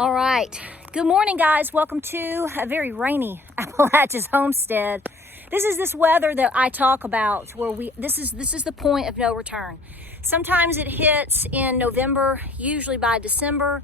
All right. Good morning, guys. Welcome to a very rainy Appalachia's homestead. This is this weather that I talk about where this is the point of no return. Sometimes it hits in November, usually by December.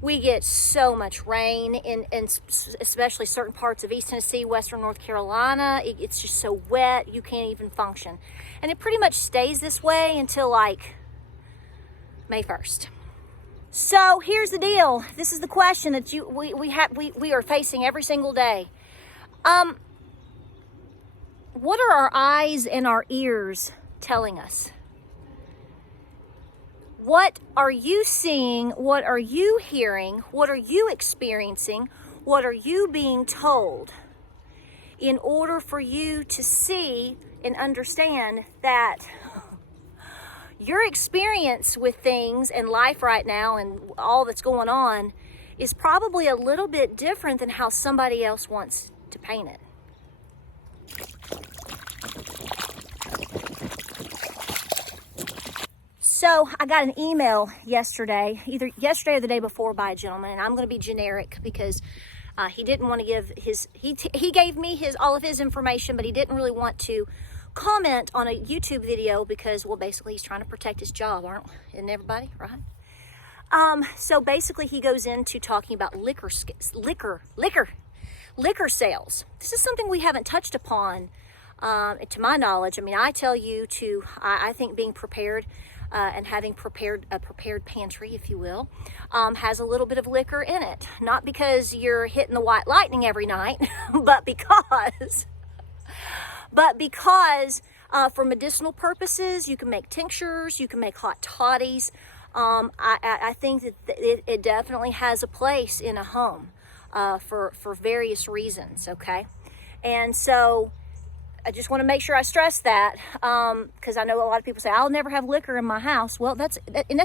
We get so much rain in especially certain parts of East Tennessee, Western North Carolina. It's just so wet, you can't even function. And it pretty much stays this way until like May 1st. So here's the deal. This is the question that we are facing every single day. What are our eyes and our ears telling us? What are you seeing? What are you hearing? What are you experiencing? What are you being told in order for you to see and understand that your experience with things and life right now and all that's going on is probably a little bit different than how somebody else wants to paint it. So I got an email yesterday, either yesterday or the day before, by a gentleman, and I'm going to be generic because he didn't want to give he gave me all of his information, but he didn't really want to comment on a YouTube video because, well, basically he's trying to protect his job, isn't everybody, right? So basically he goes into talking about liquor sales. This is something we haven't touched upon, to my knowledge. I mean, I tell you I think being prepared and having a prepared pantry, if you will, has a little bit of liquor in it. Not because you're hitting the white lightning every night, but because for medicinal purposes, you can make tinctures, you can make hot toddies. I think that it definitely has a place in a home for various reasons, okay? And so I just want to make sure I stress that because I know a lot of people say, I'll never have liquor in my house. Well, that's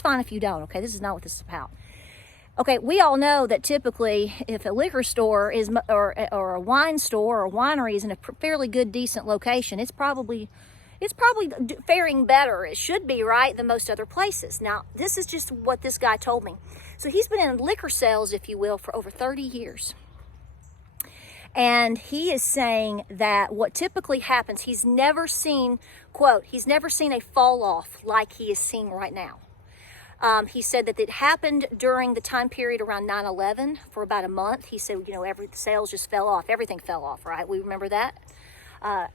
fine if you don't, okay? This is not what this is about. Okay, we all know that typically if a liquor store is or a wine store or a winery is in a fairly good, decent location, it's probably faring better. It should be, right, than most other places. Now, this is just what this guy told me. So he's been in liquor sales, if you will, for over 30 years. And he is saying that what typically happens, he's never seen, quote, he's never seen a fall off like he is seeing right now. He said that it happened during the time period around 9/11 for about a month. He said, the sales just fell off. Everything fell off, right? We remember that.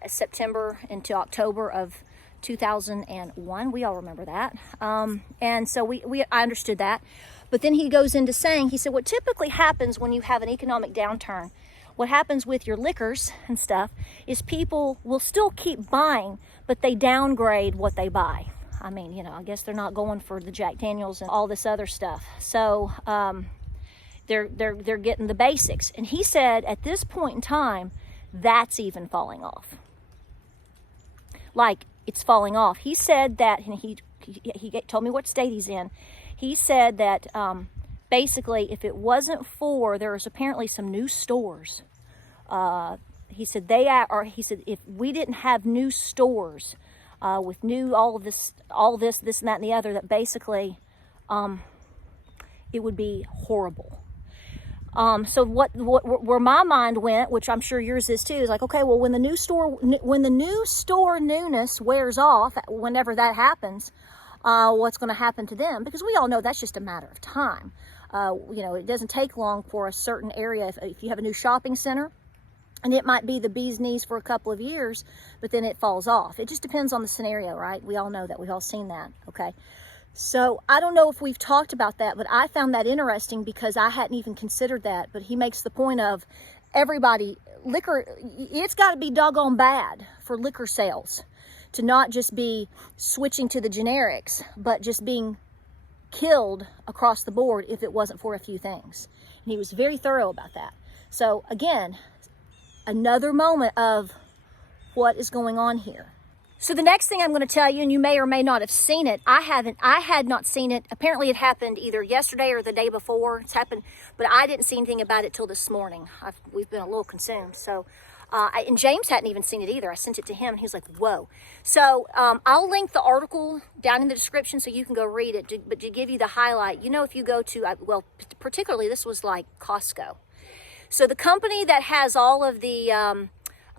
September into October of 2001. We all remember that. And so I understood that. But then he goes into saying, he said, what typically happens when you have an economic downturn, what happens with your liquors and stuff is people will still keep buying, but they downgrade what they buy. I mean, I guess they're not going for the Jack Daniels and all this other stuff. So they're getting the basics. And he said at this point in time, that's even falling off. Like, it's falling off. He said that, and he told me what state he's in. He said that basically if it wasn't for, there was apparently some new stores. He said if we didn't have new stores with new all this, this and that and the other, that basically it would be horrible. So where my mind went, which I'm sure yours is too, is like, okay, well, when the new store newness wears off, whenever that happens, what's going to happen to them? Because we all know that's just a matter of time. It doesn't take long for a certain area. If you have a new shopping center, and it might be the bee's knees for a couple of years, but then it falls off. It just depends on the scenario, right? We all know that. We've all seen that, okay? So I don't know if we've talked about that, but I found that interesting because I hadn't even considered that. But he makes the point of liquor, it's got to be doggone bad for liquor sales to not just be switching to the generics, but just being killed across the board if it wasn't for a few things. And he was very thorough about that. So again, another moment of what is going on here. So the next thing I'm going to tell you, and you may or may not have seen it, I had not seen it. Apparently it happened either yesterday or the day before. It's happened, but I didn't see anything about it till this morning. We've been a little consumed. So, and James hadn't even seen it either. I sent it to him and he was like, whoa. So I'll link the article down in the description so you can go read it. But to give you the highlight, you know, if you go to, well, particularly this was like Costco. So the company that has all of the,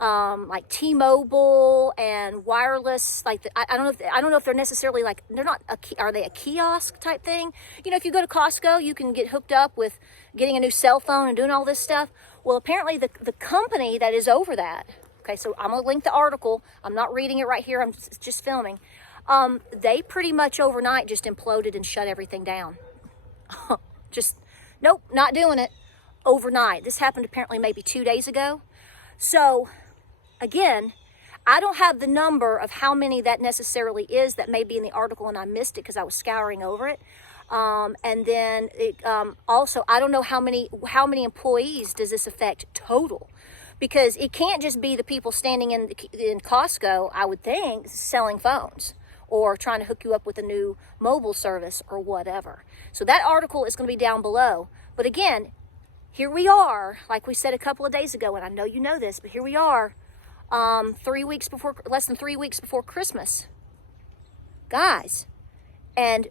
like T-Mobile and wireless, like I don't know if they're necessarily like, they're not are they a kiosk type thing? You know, if you go to Costco, you can get hooked up with getting a new cell phone and doing all this stuff. Well, apparently the company that is over that, okay, so I'm gonna link the article. I'm not reading it right here. I'm just filming. They pretty much overnight just imploded and shut everything down. Just, nope, not doing it overnight. This happened apparently maybe 2 days ago. So again, I don't have the number of how many that necessarily is. That may be in the article and I missed it because I was scouring over it. And then also, I don't know how many employees does this affect total, because it can't just be the people standing in Costco, I would think, selling phones or trying to hook you up with a new mobile service or whatever. So that article is going to be down below. But again, here we are, like we said a couple of days ago, and I know you know this, but here we are, less than 3 weeks before Christmas, guys, and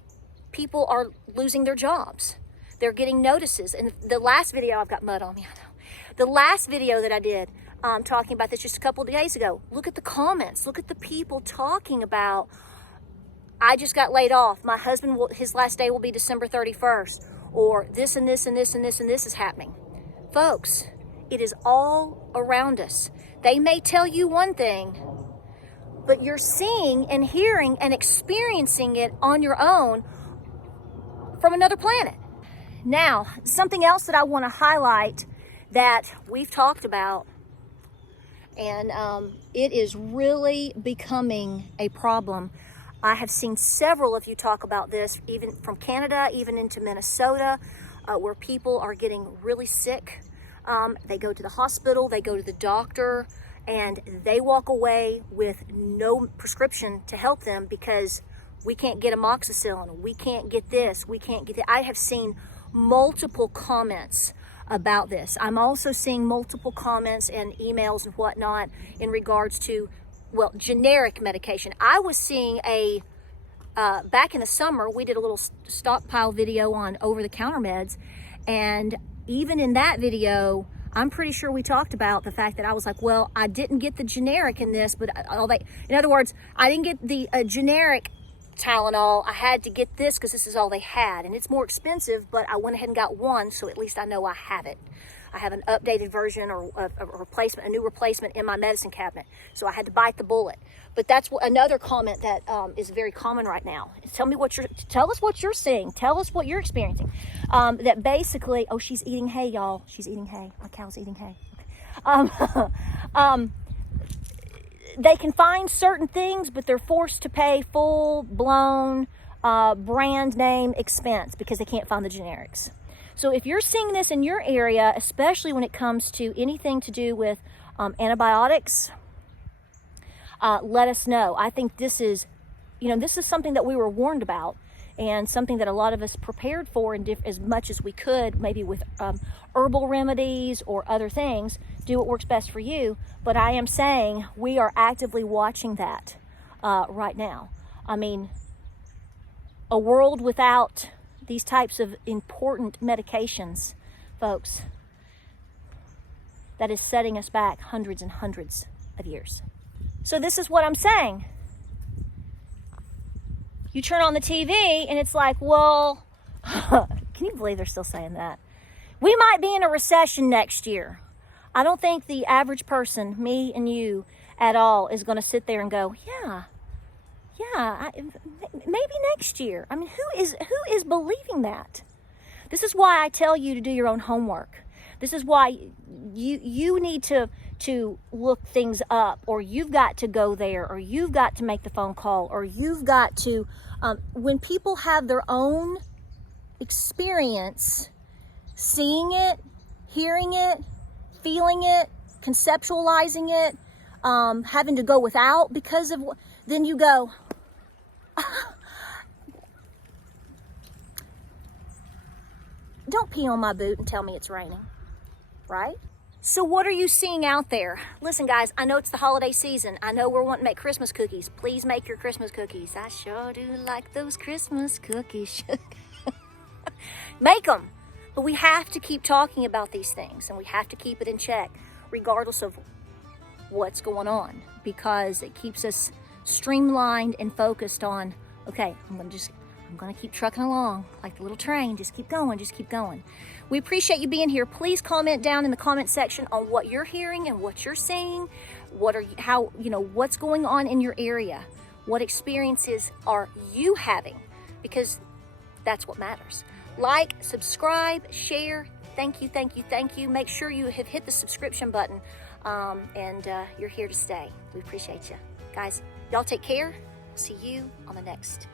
people are losing their jobs. They're getting notices. And the last video, I've got mud on me, I know. The last video that I did talking about this just a couple of days ago, look at the comments. Look at the people talking about, I just got laid off. My husband, his last day will be December 31st. Or this and this and this and this and this is happening. Folks, it is all around us. They may tell you one thing, but you're seeing and hearing and experiencing it on your own from another planet. Now, something else that I want to highlight that we've talked about, and it is really becoming a problem. I have seen several of you talk about this, even from Canada, even into Minnesota, where people are getting really sick. They go to the hospital, they go to the doctor, and they walk away with no prescription to help them because we can't get amoxicillin, we can't get this, we can't get that. I have seen multiple comments about this. I'm also seeing multiple comments and emails and whatnot in regards to, well, generic medication. I was seeing back in the summer, we did a little stockpile video on over-the-counter meds, and even in that video, I'm pretty sure we talked about the fact that I was like, well, I didn't get the generic in this, but in other words, I didn't get the generic Tylenol. I had to get this because this is all they had, and it's more expensive, but I went ahead and got one, so at least I know I have it. I have an updated version or a replacement, a new replacement in my medicine cabinet. So I had to bite the bullet. But that's another comment that is very common right now. Tell us what you're seeing. Tell us what you're experiencing. That basically, oh, she's eating hay, y'all. She's eating hay. My cow's eating hay. Okay. They can find certain things, but they're forced to pay full-blown brand name expense because they can't find the generics. So if you're seeing this in your area, especially when it comes to anything to do with antibiotics, let us know. I think this is something that we were warned about and something that a lot of us prepared for as much as we could, maybe with herbal remedies or other things. Do what works best for you. But I am saying we are actively watching that right now. I mean, a world without these types of important medications, folks, that is setting us back hundreds and hundreds of years. So this is what I'm saying. You turn on the TV and it's like, well, can you believe they're still saying that? We might be in a recession next year. I don't think the average person, me and you at all, is going to sit there and go, yeah, maybe next year. I mean, who is believing that? This is why I tell you to do your own homework. This is why you need to look things up, or you've got to go there, or you've got to make the phone call, or you've got to, when people have their own experience, seeing it, hearing it, feeling it, conceptualizing it, having to go without because of then you go, don't pee on my boot and tell me it's raining, right? So what are you seeing out there? Listen, guys, I know it's the holiday season. I know we're wanting to make Christmas cookies. Please make your Christmas cookies. I sure do like those Christmas cookies. Make them. But we have to keep talking about these things, and we have to keep it in check, regardless of what's going on, because it keeps us streamlined and focused on, okay, I'm gonna keep trucking along like the little train. Just keep going, just keep going. We appreciate you being here. Please comment down in the comment section on what you're hearing and what you're seeing. What's going on in your area? What experiences are you having? Because that's what matters. Like, subscribe, share. Thank you, thank you, thank you. Make sure you have hit the subscription button, and you're here to stay. We appreciate you. Guys, y'all take care. See you on the next